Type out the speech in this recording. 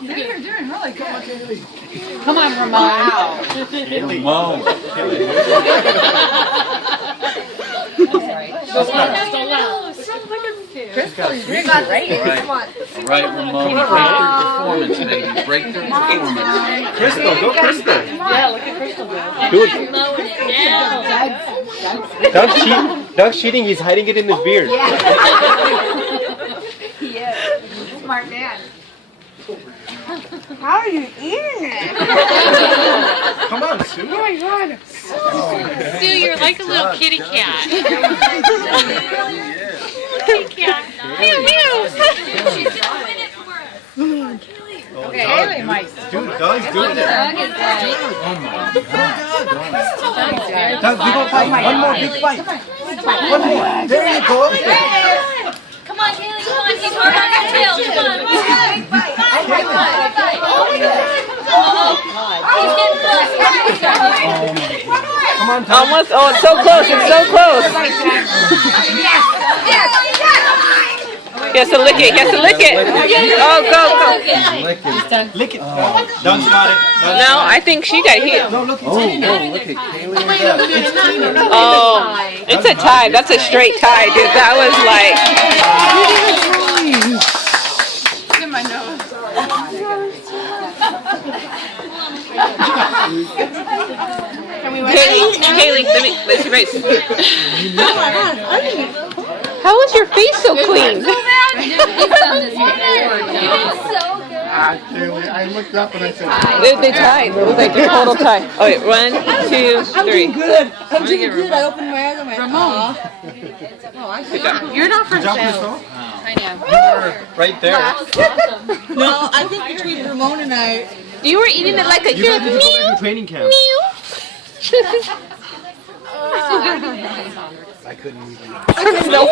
You're doing really good. Come on, Ramon. Wow. Ramon. Crystal, you're doing great. Come on. All right, Ramon. Break their performance, baby. Break their performance. Crystal, go Crystal. Yeah, look at Crystal go. Do it. Doug's cheating. He's hiding it in his beard. He is. Smart man. How are you eating it? Come on, Sue. Oh my god. Sue, you're like a little kitty cat. Kitty cat. Meow meow. She's gonna win it for us. Okay, Haley might. Dude, Doug's doing it. Oh my God. Doug, we go fight. One more big fight. One more. There you go. Come on, Haley. Come on. He's hard on your tail. Come on. He's getting close. Come on, Doug. Almost. Oh, it's so close. It's so close. He has to lick it. He has to lick it. Oh, go, go. Lick it. Doug's got it. No, I think she got hit. No, look. Oh, look at Kaylee. Oh, it's a tie. That's a straight tie, dude. That was like. It's in my nose. Kaylee, let's erase. How is your face so clean? Kaylee, I looked up and I said, They tied. It was like a total tie. Oh wait, 1, 2, 3. Good. I'm doing good. I opened my eyes and went, Ramon. You're not first jump down. Crystal. I know. Right there. No, I think between Ramon and I. You were eating it like a You guys need to go back to training camp. I couldn't even. No.